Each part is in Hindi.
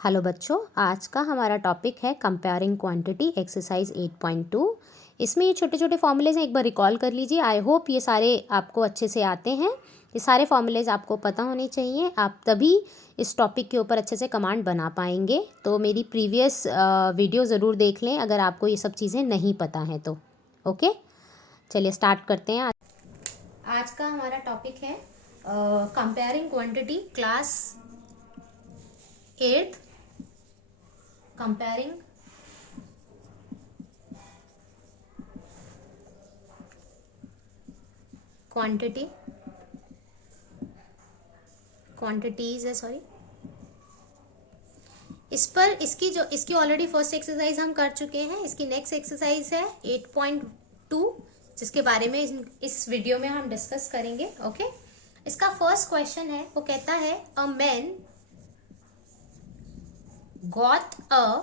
हेलो बच्चों, आज का हमारा टॉपिक है कंपेयरिंग क्वांटिटी एक्सरसाइज 8.2। इसमें ये छोटे छोटे फॉर्मूलेज हैं, एक बार रिकॉल कर लीजिए। आई होप ये सारे आपको अच्छे से आते हैं। ये सारे फॉर्मूलेज आपको पता होने चाहिए, आप तभी इस टॉपिक के ऊपर अच्छे से कमांड बना पाएंगे। तो मेरी प्रीवियस वीडियो ज़रूर देख लें अगर आपको ये सब चीज़ें नहीं पता हैं तो। ओके, चलिए स्टार्ट करते हैं। आज का हमारा टॉपिक है comparing quantity class 8th, comparing quantities है, सॉरी। इसकी ऑलरेडी फर्स्ट एक्सरसाइज हम कर चुके हैं। इसकी नेक्स्ट एक्सरसाइज है 8.2, जिसके बारे में इस वीडियो में हम डिस्कस करेंगे। ओके, इसका फर्स्ट क्वेश्चन है, वो कहता है a man got a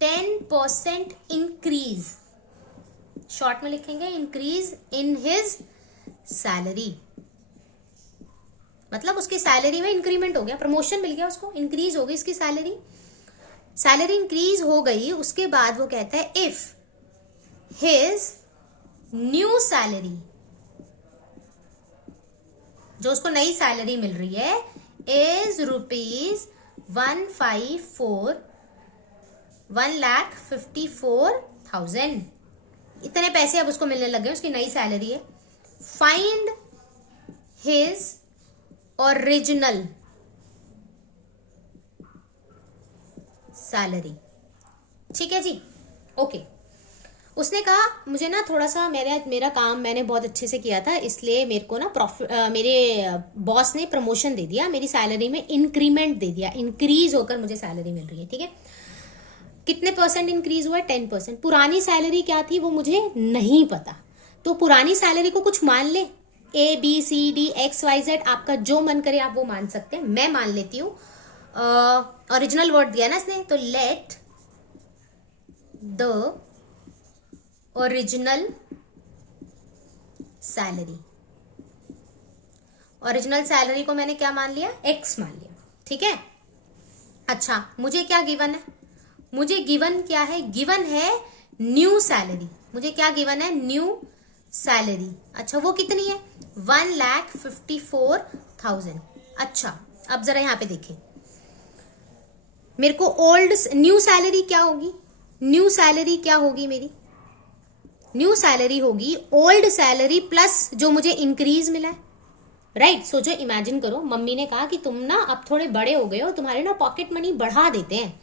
10% increase, short में लिखेंगे इंक्रीज इन हिज सैलरी। मतलब उसकी सैलरी में इंक्रीमेंट हो गया, प्रमोशन मिल गया उसको, इंक्रीज हो गई इसकी सैलरी इंक्रीज हो गई। उसके बाद वो कहता है इफ हिज न्यू सैलरी, जो उसको नई सैलरी मिल रही है, इज ₹1,54,000, इतने पैसे अब उसको मिलने लग गए, उसकी नई सैलरी है। Find his original salary. ठीक है जी, ओके। उसने कहा मुझे ना थोड़ा सा मेरा काम मैंने बहुत अच्छे से किया था, इसलिए मेरे को ना मेरे बॉस ने प्रमोशन दे दिया, मेरी सैलरी में इंक्रीमेंट दे दिया, इंक्रीज होकर मुझे सैलरी मिल रही है। ठीक है, कितने परसेंट इंक्रीज हुआ है? 10%। पुरानी सैलरी क्या थी वो मुझे नहीं पता, तो पुरानी सैलरी को कुछ मान ले, ABCD XYZ, आपका जो मन करे आप वो मान सकते हैं। मैं मान लेती हूँ, ओरिजिनल वर्ड दिया ना इसने, तो let the original salary, original salary को मैंने क्या मान लिया? X मान लिया। ठीक है, अच्छा मुझे क्या गिवन है? मुझे गिवन क्या है? गिवन है न्यू सैलरी। मुझे क्या गिवन है? New salary. अच्छा वो कितनी है? 1,54,000। अच्छा अब जरा यहां पे देखें, मेरे को न्यू सैलरी क्या होगी? न्यू सैलरी क्या होगी मेरी? न्यू सैलरी होगी ओल्ड सैलरी प्लस जो मुझे इंक्रीज मिला है। राइट, सोचो, इमेजिन करो, मम्मी ने कहा कि तुम ना अब थोड़े बड़े हो गए हो, तुम्हारे ना पॉकेट मनी बढ़ा देते हैं,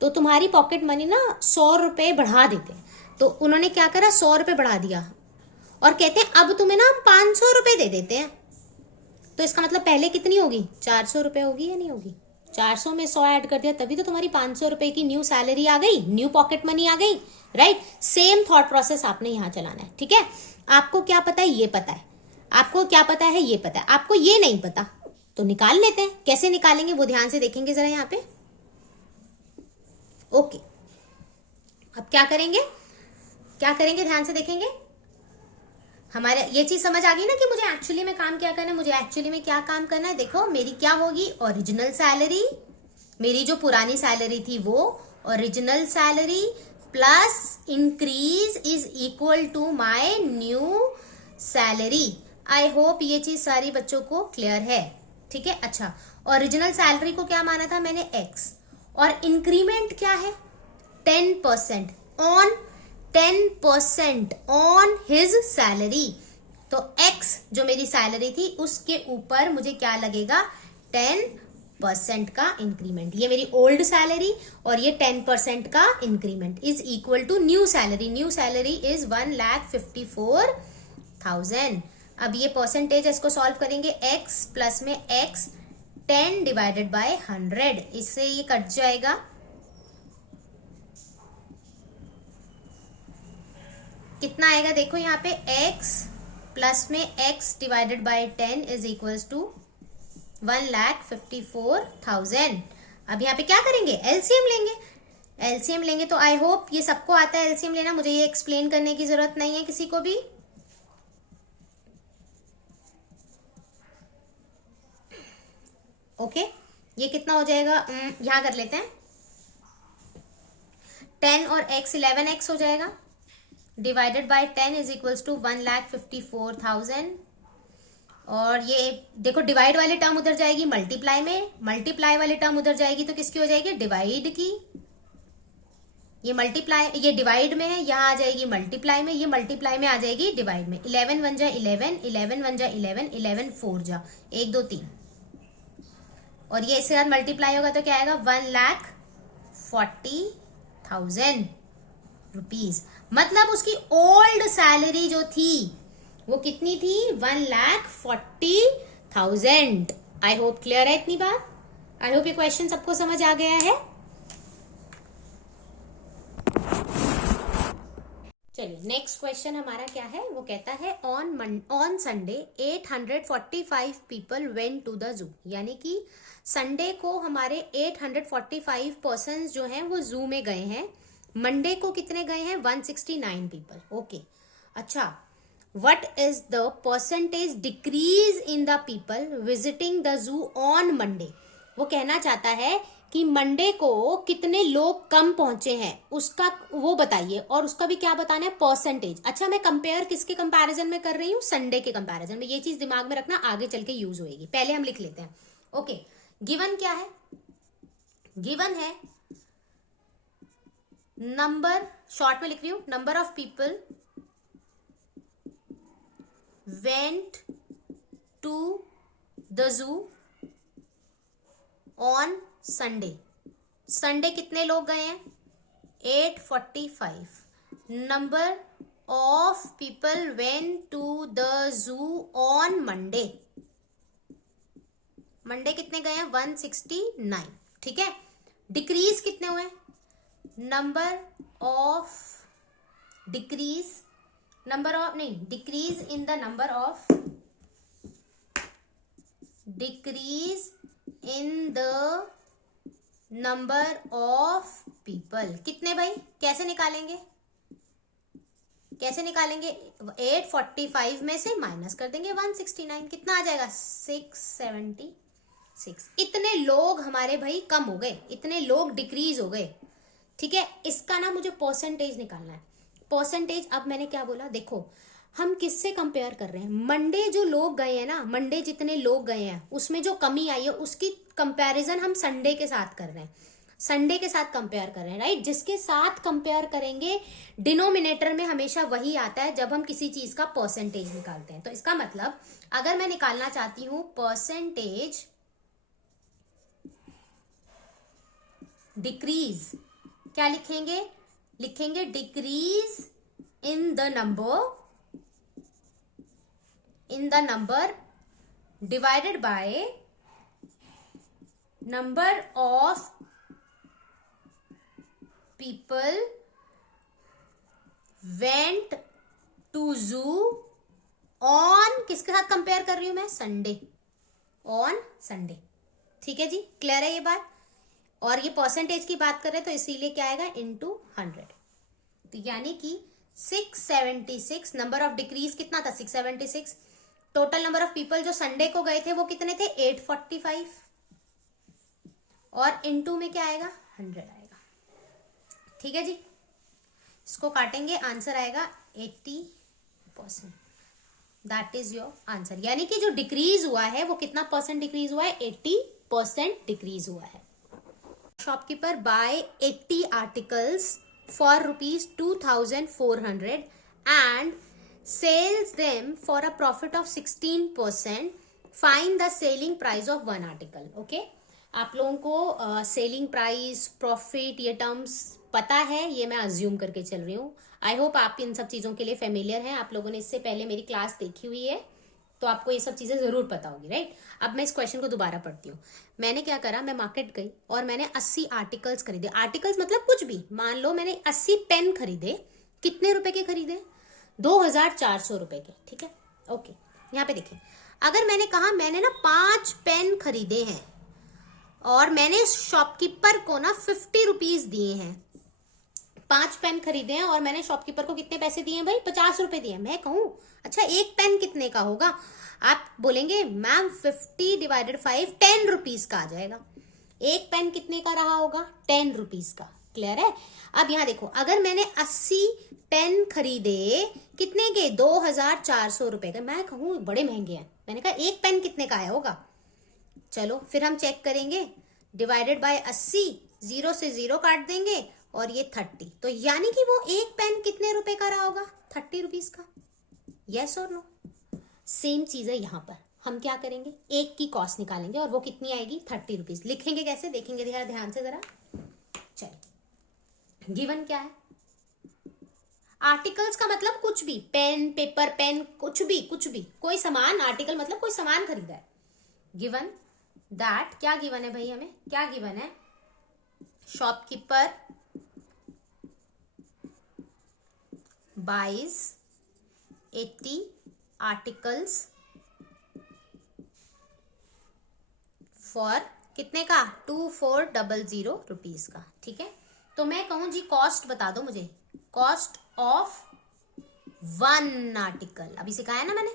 तो तुम्हारी पॉकेट मनी ना 100 रुपए बढ़ा देते हैं। तो उन्होंने क्या करा? 100 रुपए बढ़ा दिया और कहते हैं अब तुम्हें ना हम 500 रुपए दे देते हैं। तो इसका मतलब पहले कितनी होगी? 400 रुपए होगी या नहीं होगी? 400 में 100 ऐड कर दिया, तभी तो तुम्हारी 500 रुपए की न्यू सैलरी आ गई, न्यू पॉकेट मनी आ गई। राइट, सेम थॉट प्रोसेस आपने यहां चलाना है। ठीक है, आपको क्या पता है? ये पता है। आपको क्या पता है? ये पता है। आपको ये नहीं पता तो निकाल लेते हैं। कैसे निकालेंगे वो ध्यान से देखेंगे जरा यहाँ पे। ओके, अब क्या करेंगे? ध्यान से देखेंगे। हमारे ये चीज समझ आ गई ना कि मुझे एक्चुअली में काम क्या करना है। मुझे एक्चुअली में क्या काम करना है? देखो, मेरी क्या होगी? ओरिजिनल सैलरी, मेरी जो पुरानी सैलरी थी वो original salary plus increase is equal to my new salary. I hope ये चीज सारी बच्चों को क्लियर है। ठीक है, अच्छा ओरिजिनल सैलरी को क्या माना था मैंने? X, और इंक्रीमेंट क्या है? 10% ऑन 10% ऑन हिज सैलरी। तो X जो मेरी सैलरी थी उसके ऊपर मुझे क्या लगेगा? 10% का इंक्रीमेंट। ये मेरी ओल्ड सैलरी और ये 10% का increment is equal to new salary. New salary is 1,54,000। अब ये परसेंटेज इसको सॉल्व करेंगे, X प्लस में X 10 डिवाइडेड बाय 100, इससे ये कट जाएगा। कितना आएगा? देखो यहाँ पे X प्लस में X divided by 10 is equals to 1,54,000। अब यहाँ पे क्या करेंगे? एलसीएम लेंगे। एलसीएम लेंगे तो आई होप ये सबको आता है एलसीएम लेना, मुझे ये एक्सप्लेन करने की जरूरत नहीं है किसी को भी। ओके, ये कितना हो जाएगा, यहां कर लेते हैं 10 और x 11x हो जाएगा, divided by 10 is equals to 1,54,000। और ये देखो डिवाइड वाली टर्म उधर जाएगी मल्टीप्लाई में, मल्टीप्लाई वाली टर्म उधर जाएगी तो किसकी हो जाएगी, डिवाइड की। ये मल्टीप्लाई, ये डिवाइड में है, यहाँ आ जाएगी मल्टीप्लाई में, ये मल्टीप्लाई में आ जाएगी डिवाइड में। 11 1 जा 11, 11 1 जा 11, 11 4 जा 1 2 3, और ये इसके साथ मल्टीप्लाई होगा तो क्या आएगा, 1,40,000 रुपीज। मतलब उसकी ओल्ड सैलरी जो थी वो कितनी थी, 1,40,000। आई होप क्लियर है इतनी बात। आई होप ये क्वेश्चन सबको समझ आ गया है। चलिए नेक्स्ट क्वेश्चन हमारा क्या है, वो कहता है on Sunday 845 people went to the zoo. यानी कि संडे को हमारे 845 पर्सन जो हैं वो जू में गए हैं। मंडे को कितने गए हैं, 169 पीपल। ओके, अच्छा, what is the percentage decrease in the people visiting the zoo on Monday. वो कहना चाहता है कि मंडे को कितने लोग कम पहुंचे हैं उसका वो बताइए, और उसका भी क्या बताना है, परसेंटेज। अच्छा, मैं कंपेयर किसके कंपैरिजन में कर रही हूँ, संडे के कंपैरिजन में। ये चीज दिमाग में रखना, आगे चल के यूज होएगी। पहले हम लिख लेते हैं। ओके, गिवन क्या है, गिवन है नंबर, शॉर्ट में लिख रही हूं, number of people went to the zoo on Sunday. Sunday कितने लोग गए हैं, 845। Number of people went to the zoo on Monday, Monday कितने गए हैं, 169। ठीक है, डिक्रीज कितने हुए, number of decrease, number of नहीं, decrease in the number of, decrease in the number of people. कितने भाई, कैसे निकालेंगे, कैसे निकालेंगे, 845 में से माइनस कर देंगे 169, कितना आ जाएगा, 676। इतने लोग हमारे भाई कम हो गए, इतने लोग डिक्रीज हो गए। ठीक है, इसका ना मुझे परसेंटेज निकालना है। परसेंटेज, अब मैंने क्या बोला, देखो हम किससे कंपेयर कर रहे हैं, मंडे जो लोग गए हैं ना, मंडे जितने लोग गए हैं उसमें जो कमी आई है उसकी कंपैरिजन हम संडे के साथ कर रहे हैं, संडे के साथ कंपेयर कर रहे हैं, राइट। जिसके साथ कंपेयर करेंगे डिनोमिनेटर में हमेशा वही आता है जब हम किसी चीज का परसेंटेज निकालते हैं। तो इसका मतलब अगर मैं निकालना चाहती हूं परसेंटेज डिक्रीज, क्या लिखेंगे, लिखेंगे decrease in the number divided by number of people went to zoo on, किसके साथ कंपेयर कर रही हूं मैं, संडे, ऑन संडे। ठीक है जी, क्लियर है ये बात। और ये परसेंटेज की बात कर रहे हैं तो इसीलिए क्या आएगा, इनटू 100। तो यानी कि 676, नंबर ऑफ डिक्रीज कितना था, 676। टोटल नंबर ऑफ पीपल जो संडे को गए थे वो कितने थे, 845, और इनटू में क्या आएगा, 100 आएगा। ठीक है जी, इसको काटेंगे, आंसर आएगा 80%। That is your answer. यानी कि जो डिक्रीज हुआ है वो कितना परसेंट डिक्रीज हुआ है, 80% डिक्रीज हुआ है। Shopkeeper buy 80 articles for ₹2,400 and sells them for a profit of 16%. Find the selling price of one article. Okay, आप लोगों को सेलिंग प्राइस, प्रॉफिट, ये टर्म्स पता है, ये मैं अज्यूम करके चल रही हूँ. आई होप आप इन सब चीजों के लिए फेमिलियर हैं. आप लोगों ने इससे पहले मेरी क्लास देखी हुई है तो आपको ये सब चीजें जरूर पता होगी, राइट. अब मैं इस क्वेश्चन को दोबारा पढ़ती हूँ. मैंने क्या करा, मैं मार्केट गई और मैंने 80 आर्टिकल्स खरीदे. आर्टिकल्स मतलब कुछ भी, मान लो मैंने 80 पेन खरीदे. कितने रुपए के खरीदे, 2,400 रुपए के. ठीक है, ओके. यहाँ पे देखिए, अगर मैंने कहा मैंने ना 5 पेन खरीदे हैं और मैंने शॉपकीपर को ना 50 रुपीज दिए हैं. 5 पेन खरीदे हैं और मैंने शॉपकीपर को कितने पैसे दिए हैं भाई, 50 रुपए दिए. मैं कहूं अच्छा एक पेन कितने का होगा, आप बोलेंगे मैम 50 डिवाइडेड 5 10 रुपीज का आ जाएगा. एक पेन कितने का रहा होगा? 10 रुपीज का। क्लियर है? अब यहां देखो, अगर मैंने 80 पेन खरीदे, कितने के? 2400 रुपए के। मैं कहूँ बड़े महंगे हैं, मैंने कहा एक पेन कितने का आया होगा? चलो फिर हम चेक करेंगे, डिवाइडेड बाय 80, 0 से 0 काट देंगे और ये 30, तो यानी कि वो एक पेन कितने रुपए का रहा होगा? 30 रुपीज का। यस और नो? सेम चीज है यहां पर। हम क्या करेंगे, एक की कॉस्ट निकालेंगे और वो कितनी आएगी? 30 रुपीज। लिखेंगे कैसे, देखेंगे ध्यान से जरा। चलिए, गिवन क्या है? आर्टिकल्स का मतलब कुछ भी, पेन, पेपर, पेन, कुछ भी, कोई सामान। आर्टिकल मतलब कोई सामान खरीदा है। गिवन दैट, क्या गिवन है भाई? हमें क्या गिवन है? शॉपकीपर बाइज 80 आर्टिकल्स फॉर कितने का? 2400 रुपीज का। ठीक है, तो मैं कहूं जी कॉस्ट बता दो मुझे, कॉस्ट ऑफ 1 आर्टिकल। अभी सिखाया ना मैंने,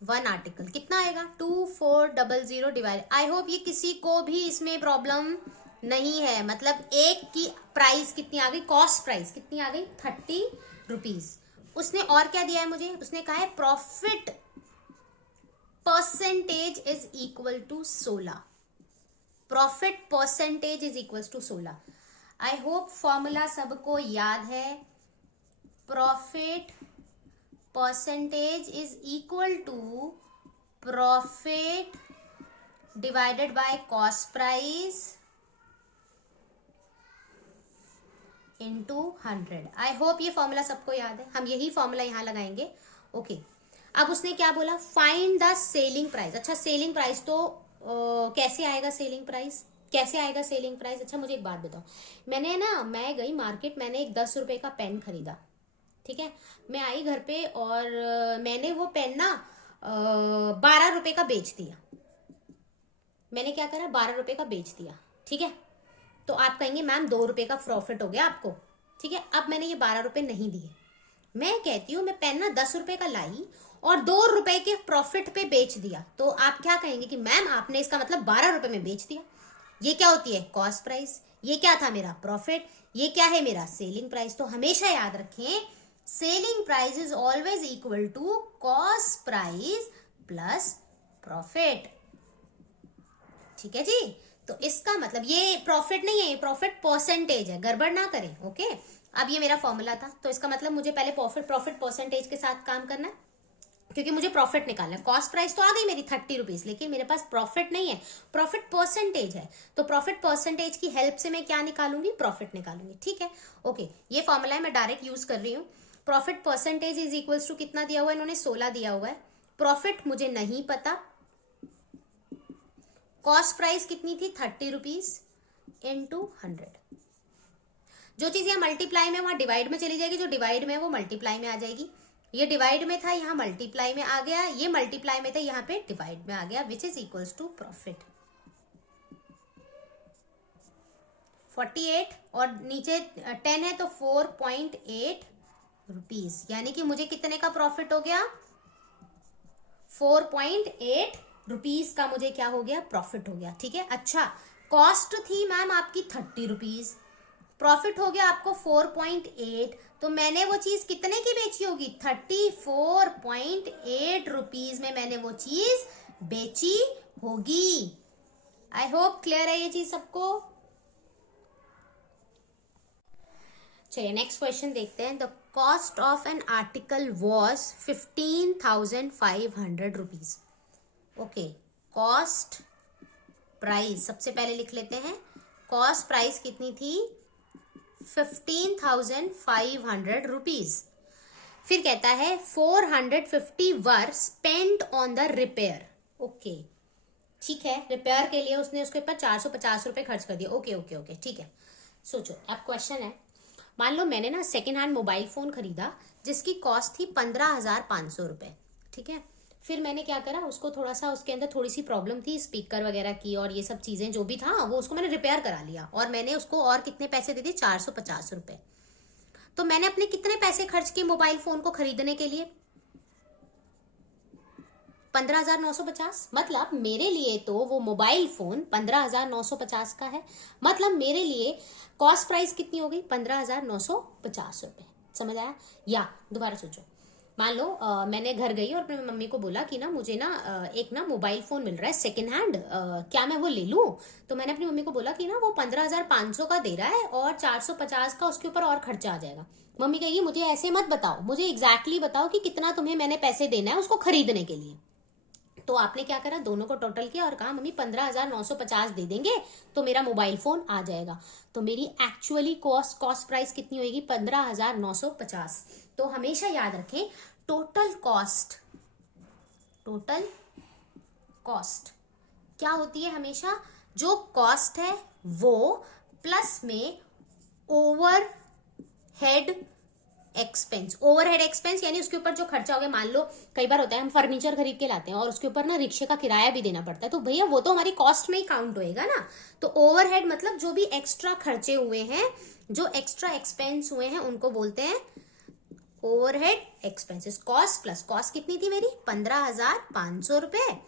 1 आर्टिकल कितना आएगा? 2400 डिवाइड। आई होप ये किसी को भी इसमें प्रॉब्लम नहीं है। मतलब एक की प्राइस कितनी आ गई? कॉस्ट प्राइस कितनी आ गई? 30 रुपीज। उसने और क्या दिया है मुझे? उसने कहा है profit percentage is equal to 16। Profit percentage is equal to 16। I hope formula सबको याद है। Profit percentage is equal to profit divided by cost price into 100। I hope ये फॉर्मूला सबको याद है। हम यही फॉर्मूला यहां लगाएंगे। ओके, अब उसने क्या बोला? Find the selling price. अच्छा, सेलिंग प्राइस तो कैसे आएगा? सेलिंग प्राइस कैसे आएगा? सेलिंग प्राइस, अच्छा मुझे एक बात बताओ। मैं गई मार्केट, मैंने एक 10 रुपए का पेन खरीदा। ठीक है, मैं आई घर पे और मैंने वो पेन ना 12 रुपए का बेच दिया। मैंने क्या करा? 12 रुपए का बेच दिया। ठीक है, तो आप कहेंगे मैम 2 रुपए का प्रॉफिट हो गया आपको। ठीक है, अब मैंने ये 12 रुपए नहीं दिए। मैं कहती हूँ मैं पेन ना 10 रुपए का लाई और 2 रुपए के प्रॉफिट पे बेच दिया, तो आप क्या कहेंगे कि मैम आपने इसका मतलब 12 रुपए में बेच दिया। ये क्या होती है? Cost price. ये क्या था? मेरा प्रॉफिट। ये क्या है? मेरा सेलिंग प्राइस। तो हमेशा याद रखें, selling price is always equal to cost price plus profit. ठीक है जी, तो इसका मतलब ये प्रॉफिट नहीं है, ये प्रॉफिट परसेंटेज है। गड़बड़ ना करें। ओके, अब ये मेरा फॉर्मूला था, तो इसका मतलब मुझे पहले प्रॉफिट परसेंटेज के साथ काम करना है, क्योंकि मुझे प्रॉफिट निकालना है। कॉस्ट प्राइस तो आ गई मेरी 30 रुपीज, लेकिन मेरे पास प्रॉफिट नहीं है, प्रॉफिट परसेंटेज है। तो प्रॉफिट परसेंटेज की हेल्प से मैं क्या निकालूंगी? प्रॉफिट निकालूंगी। ठीक है, ओके, ये फॉर्मूला है, मैं डायरेक्ट यूज कर रही हूँ। Profit percentage is equals to कितना दिया हुआ है? इन्होंने 16 दिया हुआ है। प्रॉफिट मुझे नहीं पता। कॉस्ट प्राइस कितनी थी? 30 रुपीज इंटू 100। जो चीज यहाँ मल्टीप्लाई में वहां डिवाइड में चली जाएगी, जो डिवाइड में है वो मल्टीप्लाई में आ जाएगी। ये डिवाइड में था, यहाँ मल्टीप्लाई में आ गया। ये मल्टीप्लाई में था, यहाँ पे डिवाइड में आ गया, which is equals to profit 48 और नीचे 10 है तो 4.8 रुपीज। यानी कि मुझे कितने का प्रॉफिट हो गया? 4.8 रुपीज का मुझे क्या हो गया? प्रॉफिट हो गया। ठीक है, अच्छा, कॉस्ट थी मैम आपकी 30 रुपीज, प्रॉफिट हो गया आपको 4.8, तो मैंने वो चीज कितने की बेची होगी? 34.8 रुपीज में मैंने वो चीज बेची होगी। आई होप क्लियर है ये चीज सबको। चलिए नेक्स्ट क्वेश्चन देखते हैं। The cost of an article was 15,500 rupees. Okay, cost price सबसे पहले लिख लेते हैं। कॉस्ट प्राइस कितनी थी? 15,500 रुपीज। फिर कहता है 450 were spent on the repair. Okay, ठीक है, रिपेयर के लिए उसने उसके ऊपर 450 रुपए खर्च कर दिया। ओके ओके ओके, ठीक है। सोचो, अब क्वेश्चन है, मान लो मैंने ना सेकेंड हैंड मोबाइल फोन खरीदा जिसकी कॉस्ट थी 15,500 रुपए। ठीक है, फिर मैंने क्या करा, उसको थोड़ा सा, उसके अंदर थोड़ी सी प्रॉब्लम थी स्पीकर वगैरह की और ये सब चीजें जो भी था वो उसको मैंने रिपेयर करा लिया और मैंने उसको और कितने पैसे दे दिए? 450 रुपए। तो मैंने अपने कितने पैसे खर्च किए मोबाइल फोन को खरीदने के लिए? 15,950, मतलब मेरे लिए तो वो मोबाइल फोन 15,950 का है, मतलब मेरे लिए कॉस्ट प्राइस कितनी हो गई, 15,950 रुपए। समझ आया? या दोबारा सोचो, मान लो मैंने घर गई और अपनी मम्मी को बोला कि ना मुझे ना एक ना मोबाइल फोन मिल रहा है सेकंड हैंड, क्या मैं वो ले लूं? तो मैंने अपनी मम्मी को बोला कि ना वो 15,500 का दे रहा है और 450 का उसके ऊपर और खर्चा आ जाएगा। मम्मी कहेगी मुझे ऐसे मत बताओ, मुझे एग्जैक्टली बताओ कि कितना तुम्हें मैंने पैसे देना है उसको खरीदने के लिए। तो आपने क्या करा, दोनों को टोटल किया और कहा मम्मी 15,950 दे देंगे तो मेरा मोबाइल फोन आ जाएगा। तो मेरी एक्चुअली कॉस्ट प्राइस कितनी होगी, 15,950। तो हमेशा याद रखें, टोटल कॉस्ट क्या होती है, हमेशा जो कॉस्ट है वो प्लस में ओवरहेड एक्सपेंस यानी उसके ऊपर जो खर्चा हो गया। मान लो कई बार होता है हम फर्नीचर खरीद के लाते हैं और उसके ऊपर ना रिक्शे का किराया भी देना पड़ता है, तो भैया वो तो हमारी कॉस्ट में ही काउंट होएगा ना। तो ओवरहेड मतलब जो भी एक्स्ट्रा खर्चे हुए हैं, जो एक्स्ट्रा एक्सपेंस हुए हैं उनको बोलते हैं overhead expenses. Cost plus cost कितनी थी मेरी, 15,500 रुपए,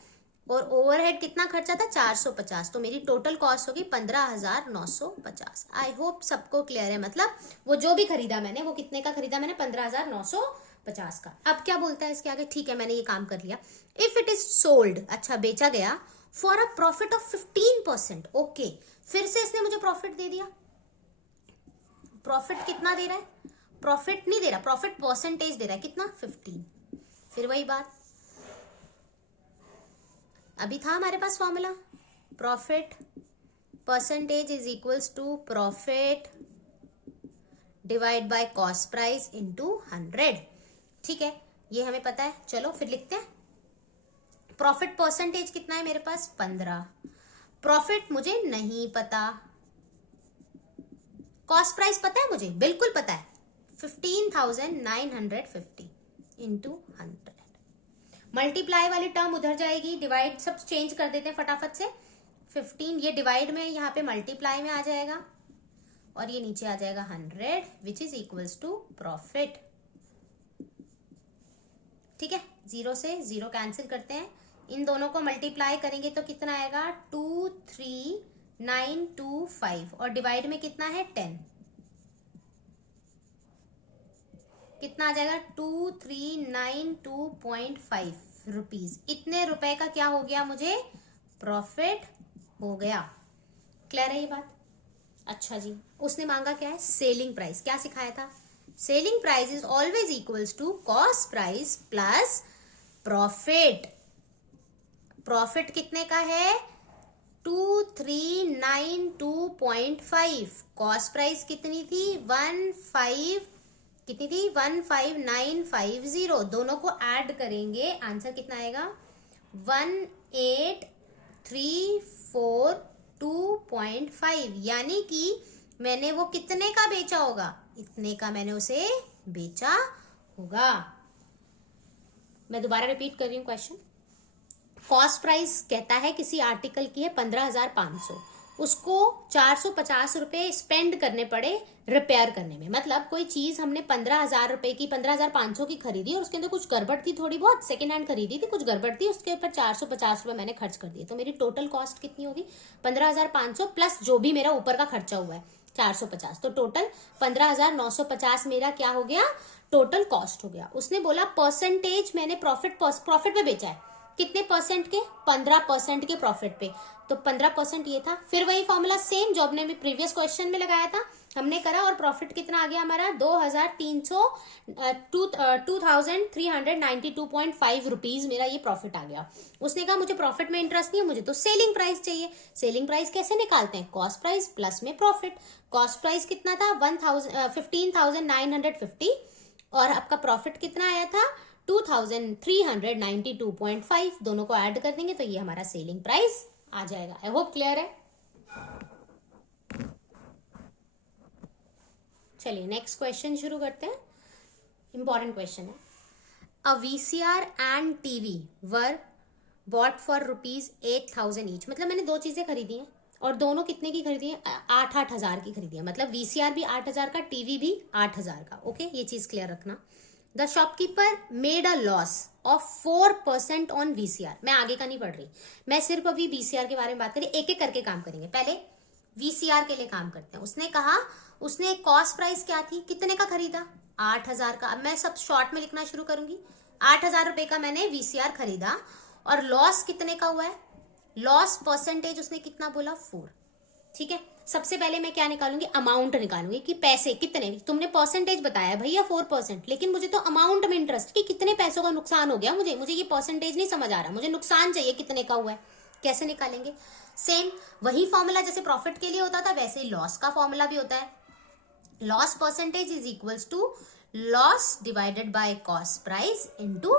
और ओवरहेड कितना खर्चा था, 450। तो मेरी टोटल कॉस्ट होगी 15,950। आई होप सबको क्लियर है। मतलब वो जो भी खरीदा मैंने, वो कितने का खरीदा मैंने, 15,950 का। अब क्या बोलता है इसके आगे, ठीक है मैंने ये काम कर लिया। इफ इट इज सोल्ड, अच्छा बेचा गया, for a profit of 15%। Okay, फिर से इसने मुझे प्रॉफिट दे दिया। प्रॉफिट कितना दे रहा है, प्रॉफिट नहीं दे रहा, प्रॉफिट परसेंटेज दे रहा है, कितना, 15। फिर वही बात, अभी था हमारे पास formula, profit percentage is equals to profit divide by cost price into 100। ठीक है, ये हमें पता है। चलो फिर लिखते हैं, प्रॉफिट परसेंटेज कितना है मेरे पास, 15। प्रॉफिट मुझे नहीं पता, कॉस्ट प्राइस पता है मुझे, बिल्कुल पता है, 15,950 इंटू 100। मल्टीप्लाई वाली टर्म उधर जाएगी, डिवाइड सब चेंज कर देते हैं फटाफट से। 15 ये डिवाइड में, यहाँ पे मल्टीप्लाई में आ जाएगा और ये नीचे आ जाएगा 100 which is equals to profit. ठीक है, 0 से 0 कैंसिल करते हैं, इन दोनों को मल्टीप्लाई करेंगे तो कितना आएगा, 23925, और डिवाइड में कितना है, 10, कितना आ जाएगा, 2392.5 रुपीज। इतने रुपए का क्या हो गया, मुझे प्रॉफिट हो गया। क्लियर है ये बात? अच्छा जी, उसने मांगा क्या है, सेलिंग प्राइस। क्या सिखाया था, selling price is always equals to cost price plus profit. Profit कितने का है, 2392.5। कॉस्ट प्राइस कितनी थी, 15,950। दोनों को ऐड करेंगे, आंसर कितना आएगा, 18,342.5। यानी कि मैंने वो कितने का बेचा होगा, इतने का मैंने उसे बेचा होगा। मैं दोबारा रिपीट कर रही हूँ क्वेश्चन। कॉस्ट प्राइस कहता है किसी आर्टिकल की है 15,500, उसको 450 रुपए स्पेंड करने पड़े रिपेयर करने में। मतलब कोई चीज हमने 15,000 रुपए की, 15,500 की खरीदी और उसके अंदर कुछ गड़बड़ थी, थोड़ी बहुत सेकंड हैंड खरीदी थी, कुछ गड़बड़ थी, उसके ऊपर 450 रुपए मैंने खर्च कर दिए। तो मेरी टोटल कॉस्ट कितनी होगी, 15,500 प्लस जो भी मेरा ऊपर का खर्चा हुआ है 450। तो टोटल 15,950 मेरा क्या हो गया, टोटल कॉस्ट हो गया। उसने बोला परसेंटेज मैंने प्रॉफिट पे बेचा है, कितने परसेंट के, 15% के प्रॉफिट पे। तो 15% ये था। फिर वही फॉर्मूला सेम जो हमने प्रीवियस क्वेश्चन में लगाया था, हमने करा, और प्रॉफिट कितना आ गया हमारा, 2,392.5 रुपीज मेरा ये प्रॉफिट आ गया। उसने कहा मुझे प्रॉफिट में इंटरेस्ट नहीं है, मुझे तो सेलिंग प्राइस चाहिए। सेलिंग प्राइस कैसे निकालते हैं, कॉस्ट प्राइस प्लस में प्रॉफिट। कॉस्ट प्राइस कितना था, 15,950, और आपका प्रॉफिट कितना आया था, 2,392.5। दोनों को ऐड कर देंगे तो ये हमारा सेलिंग प्राइस आ जाएगा। आई होप क्लियर है। चलिए नेक्स्ट क्वेश्चन शुरू करते हैं। इंपॉर्टेंट क्वेश्चन है, a VCR and TV were bought for ₹8,000 each. मतलब मैंने दो चीजें खरीदी हैं और दोनों कितने की खरीदी है, 8,000 की खरीदी है। मतलब वीसीआर भी 8,000 का, टीवी भी 8,000 का। ओके, ये चीज क्लियर रखना। The shopkeeper made a loss of 4% on VCR. मैं आगे का नहीं पढ़ रही, मैं सिर्फ अभी वीसीआर के बारे में बात करी, एक एक करके काम करेंगे। पहले वीसीआर के लिए काम करते हैं। उसने कहा, उसने कॉस्ट प्राइस क्या थी, कितने का खरीदा, 8,000 का। अब मैं सब शॉर्ट में लिखना शुरू करूंगी। 8,000 रुपए का मैंने वीसीआर खरीदा, और लॉस कितने का हुआ है, लॉस परसेंटेज उसने कितना बोला, 4। ठीक है, सबसे पहले मैं क्या निकालूंगी, अमाउंट निकालूंगी कि पैसे कितने। तुमने परसेंटेज बताया भैया 4%, लेकिन मुझे तो अमाउंट में इंटरेस्ट कि कितने पैसों का नुकसान हो गया, मुझे ये परसेंटेज नहीं समझ आ रहा, मुझे नुकसान चाहिए कितने का हुआ है। कैसे निकालेंगे, सेम वही फॉर्मूला जैसे प्रॉफिट के लिए होता था, वैसे ही लॉस का फॉर्मूला भी होता है। Loss percentage is equals to loss divided by cost price into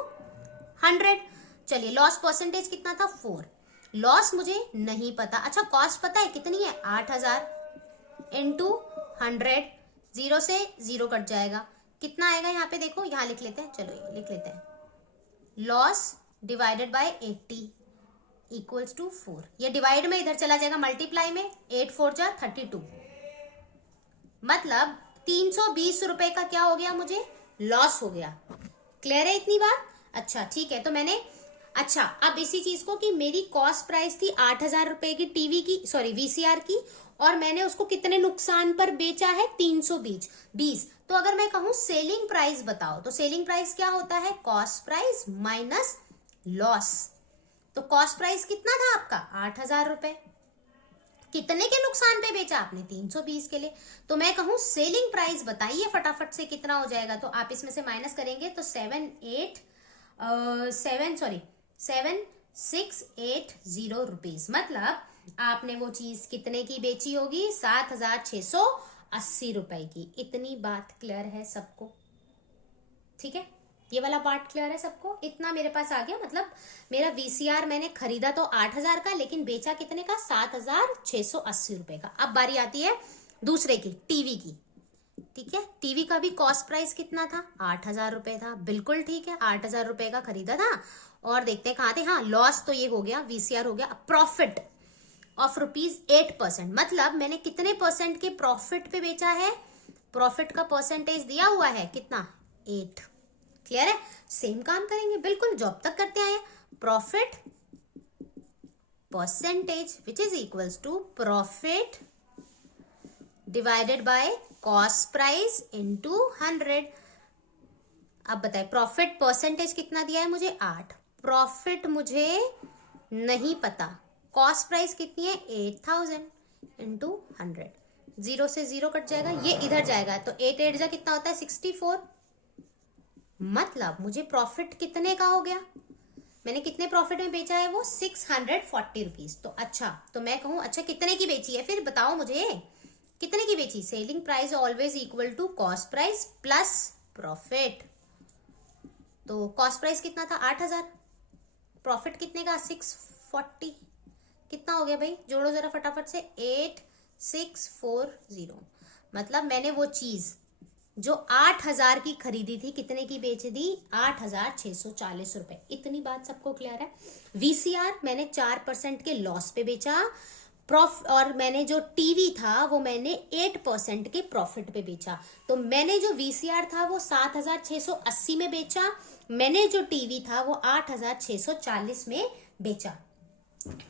100। चलिए, लॉस परसेंटेज कितना था, 4। लॉस मुझे नहीं पता, अच्छा कॉस्ट पता है कितनी है, 8,000 इंटू 100, 0 से 0 कट जाएगा, कितना आएगा यहाँ पे देखो, यहाँ लिख लेते हैं, चलो ये लिख लेते हैं, loss divided by 80 equals to 4। ये डिवाइड में इधर चला जाएगा मल्टीप्लाई में, 8 4 जा 32, मतलब 320 रुपए का क्या हो गया, मुझे लॉस हो गया। क्लियर है इतनी बात, अच्छा ठीक है। तो मैंने, अच्छा अब इसी चीज को कि मेरी कॉस्ट प्राइस थी 8,000 रुपए की टीवी की, सॉरी वीसीआर की, और मैंने उसको कितने नुकसान पर बेचा है, 320। तो अगर मैं कहूं सेलिंग प्राइस बताओ, तो सेलिंग प्राइस क्या होता है, कॉस्ट प्राइस माइनस लॉस। तो कॉस्ट प्राइस कितना था आपका, 8,000 रुपए, कितने के नुकसान पे बेचा आपने, 320 के लिए। तो मैं कहूं सेलिंग प्राइस बताइए फटाफट से कितना हो जाएगा, तो आप इसमें से माइनस करेंगे तो 7,680 रुपीज, मतलब आपने वो चीज कितने की बेची होगी, 7,680 रुपए की। इतनी बात क्लियर है सबको, ठीक है, ये वाला पार्ट क्लियर है सबको, इतना मेरे पास आ गया। मतलब मेरा वीसीआर मैंने खरीदा तो 8,000 का, लेकिन बेचा कितने का, 7,680 रुपए का। अब बारी आती है दूसरे की, टीवी की। ठीक है, टीवी का भी कॉस्ट प्राइस कितना था, 8,000 रुपए था, बिल्कुल ठीक है, 8,000 रुपए का खरीदा था। और देखते हैं कहाँ थे, हाँ लॉस तो ये हो गया, वीसीआर हो गया। प्रॉफिट ऑफ ₹8%, मतलब मैंने कितने परसेंट के प्रॉफिट पे बेचा है, प्रॉफिट का परसेंटेज दिया हुआ है कितना, 8। क्लियर है, सेम काम करेंगे बिल्कुल जॉब तक करते आए। Profit percentage which is equals to profit divided by cost price into 100। अब बताए प्रॉफिट परसेंटेज कितना दिया है मुझे, 8। प्रॉफिट मुझे नहीं पता, कॉस्ट प्राइस कितनी है, 8,000 इंटू 100, 0 से 0 कट जाएगा, ये इधर जाएगा, तो 8 8 जा कितना होता है, 64। मतलब मुझे प्रॉफिट कितने का हो गया, मैंने कितने प्रॉफिट में बेचा है वो, 640 रुपीज। तो अच्छा, तो मैं कहूं अच्छा कितने की बेची है, फिर बताओ मुझे कितने की बेची। Selling price always equal to cost price plus profit. तो कॉस्ट प्राइस कितना था, 8,000, प्रॉफिट कितने का, 640, कितना हो गया भाई, जोड़ो जरा फटाफट से, 8640। मतलब मैंने वो चीज जो 8,000 की खरीदी थी कितने की बेच दी, 8,640 रुपए। इतनी बात सबको क्लियर है। वीसीआर मैंने 4% के लॉस पे बेचा, और मैंने जो टीवी था वो मैंने 8% के प्रॉफिट पे बेचा। तो मैंने जो वीसीआर था वो 7,680 में बेचा, मैंने जो टीवी था वो 8,640 में बेचा।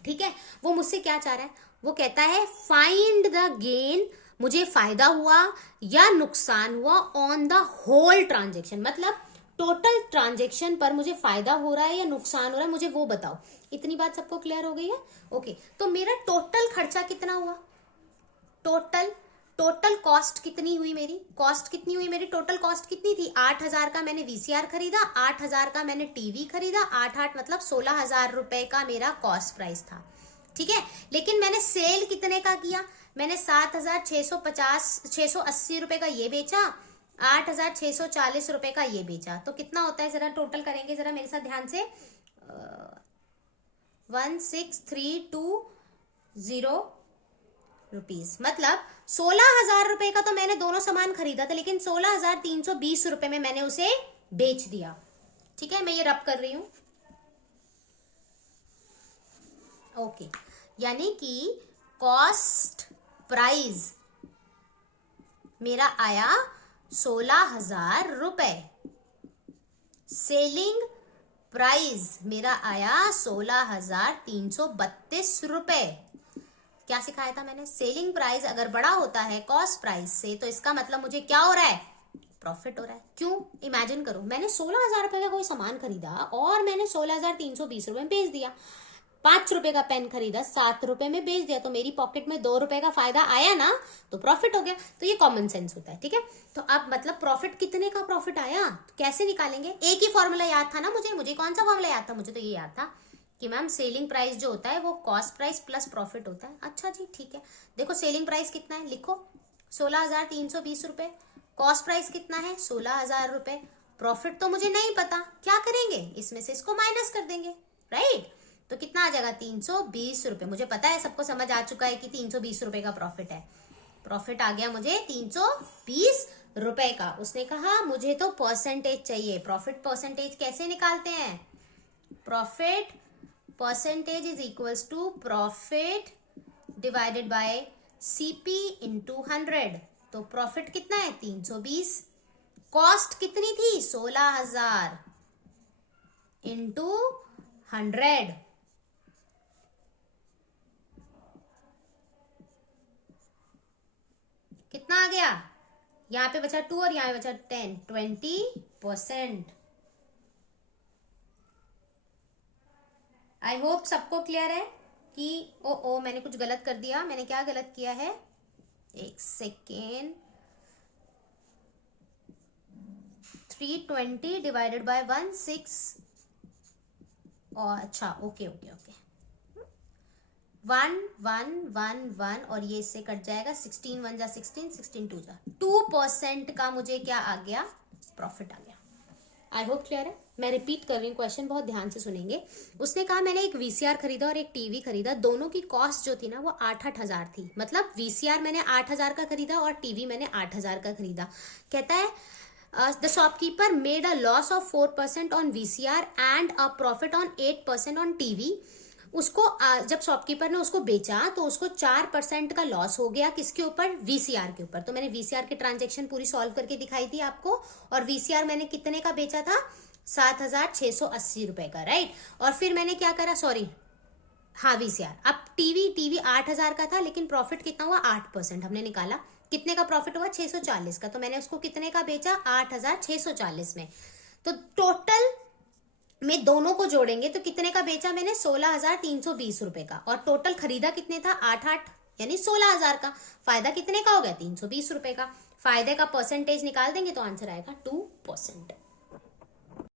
ठीक है, वो मुझसे क्या चाह रहा है, वो कहता है फाइंड द गेन, मुझे फायदा हुआ या नुकसान हुआ ऑन द होल ट्रांजेक्शन, मतलब टोटल ट्रांजेक्शन पर मुझे फायदा हो रहा है या नुकसान हो रहा है, मुझे वो बताओ। इतनी बात सबको क्लियर हो गई है, ओके। तो मेरा टोटल खर्चा कितना हुआ, टोटल कॉस्ट कितनी हुई मेरी, कॉस्ट कितनी हुई मेरी, टोटल कॉस्ट कितनी थी, 8,000 का मैंने वीसीआर खरीदा, 8,000 का मैंने टीवी खरीदा, 8 मतलब 16,000 रुपए का मेरा कॉस्ट प्राइस था। ठीक है, लेकिन मैंने सेल कितने का किया, मैंने 7,680 रुपए का ये बेचा, 8,640 रुपए का ये बेचा। तो कितना होता है, जरा टोटल करेंगे, जरा मेरे साथ ध्यान से, 16,320 रुपीज, मतलब 16,000 रुपए का तो मैंने दोनों सामान खरीदा था, लेकिन 16,320 रुपए में मैंने उसे बेच दिया। ठीक है, मैं ये रब कर रही हूं, ओके। यानी कि कॉस्ट प्राइस मेरा आया 16,000 रुपए, सेलिंग प्राइस मेरा आया 16,332 रुपए। क्या सिखाया था मैंने? सेलिंग प्राइस अगर बड़ा होता है कॉस्ट प्राइस से तो इसका मतलब मुझे क्या हो रहा है? प्रॉफिट हो रहा है। क्यों? इमेजिन करो, मैंने 16,000 रुपए का कोई सामान खरीदा और मैंने 16,320 रुपए में बेच दिया। 5 रुपए का पेन खरीदा, 7 रुपए में बेच दिया, तो मेरी पॉकेट में 2 रुपए का फायदा आया ना, तो प्रॉफिट हो गया। तो ये कॉमन सेंस होता है, ठीक है। तो अब मतलब प्रॉफिट कितने का प्रॉफिट आया तो कैसे निकालेंगे? एक ही फॉर्मूला याद था ना मुझे कौन सा फॉर्मूला याद था? मुझे तो ये याद था कि मैम सेलिंग प्राइस जो होता है वो कॉस्ट प्राइस प्लस प्रॉफिट होता है। अच्छा जी, ठीक है। देखो सेलिंग प्राइस कितना है, लिखो 16,320 रुपए। कॉस्ट प्राइस कितना है? 16,000 रुपए। प्रॉफिट तो मुझे नहीं पता, क्या करेंगे? इसमें से इसको माइनस कर देंगे, राइट। तो कितना आ जाएगा? 320 रुपए। मुझे पता है, सबको समझ आ चुका है कि 320 रुपए का प्रॉफिट है। प्रॉफिट आ गया मुझे 320 रुपए का। उसने कहा मुझे तो परसेंटेज चाहिए। प्रॉफिट परसेंटेज कैसे निकालते हैं? Profit percentage is equals to profit divided by CP into 100। तो प्रॉफिट कितना है? 320। कॉस्ट कितनी थी? 16,000 इंटू 100। कितना आ गया? यहां पे बचा 2 और यहां पे बचा 10, 20%। आई होप सबको क्लियर है कि ओ मैंने कुछ गलत कर दिया। मैंने क्या गलत किया है? एक सेकेंड। 320 divided by 16। और अच्छा, ओके 1 और ये इससे कट जाएगा। 16 1 जा 16, 16 2 जा 2% का मुझे क्या आ गया? प्रॉफिट आ गया। आई होप क्लियर है। मैं रिपीट कर रही हूँ, क्वेश्चन बहुत ध्यान से सुनेंगे। उसने कहा मैंने एक वीसीआर खरीदा और एक टीवी खरीदा, दोनों की कॉस्ट जो थी ना वो 8-8 हजार थी। मतलब वीसीआर मैंने 8,000 का खरीदा और टीवी मैंने 8,000 का खरीदा। कहता है the shopkeeper made a loss of 4% on VCR and a profit on 8% on TV. उसको जब शॉपकीपर ने उसको बेचा तो उसको 4% का लॉस हो गया। किसके ऊपर? वीसीआर के ऊपर। तो मैंने वीसीआर की ट्रांजेक्शन पूरी सॉल्व करके दिखाई थी आपको। और वीसीआर मैंने कितने का बेचा था? 7,680 रुपए का, राइट। और फिर मैंने क्या करा, सॉरी, हाँ वीसीआर। अब टीवी 8,000 का था, लेकिन प्रॉफिट कितना हुआ? 8% हमने निकाला। कितने का प्रॉफिट हुआ? 640 का। तो मैंने उसको कितने का बेचा? 8,640 में। तो टोटल में दोनों को जोड़ेंगे तो कितने का बेचा मैंने? 16,320 रुपए का। और टोटल खरीदा कितने था? 8 यानी 16,000 का। फायदा कितने का हो गया? 320 रुपए का। फायदे का परसेंटेज निकाल देंगे तो आंसर आएगा 2%।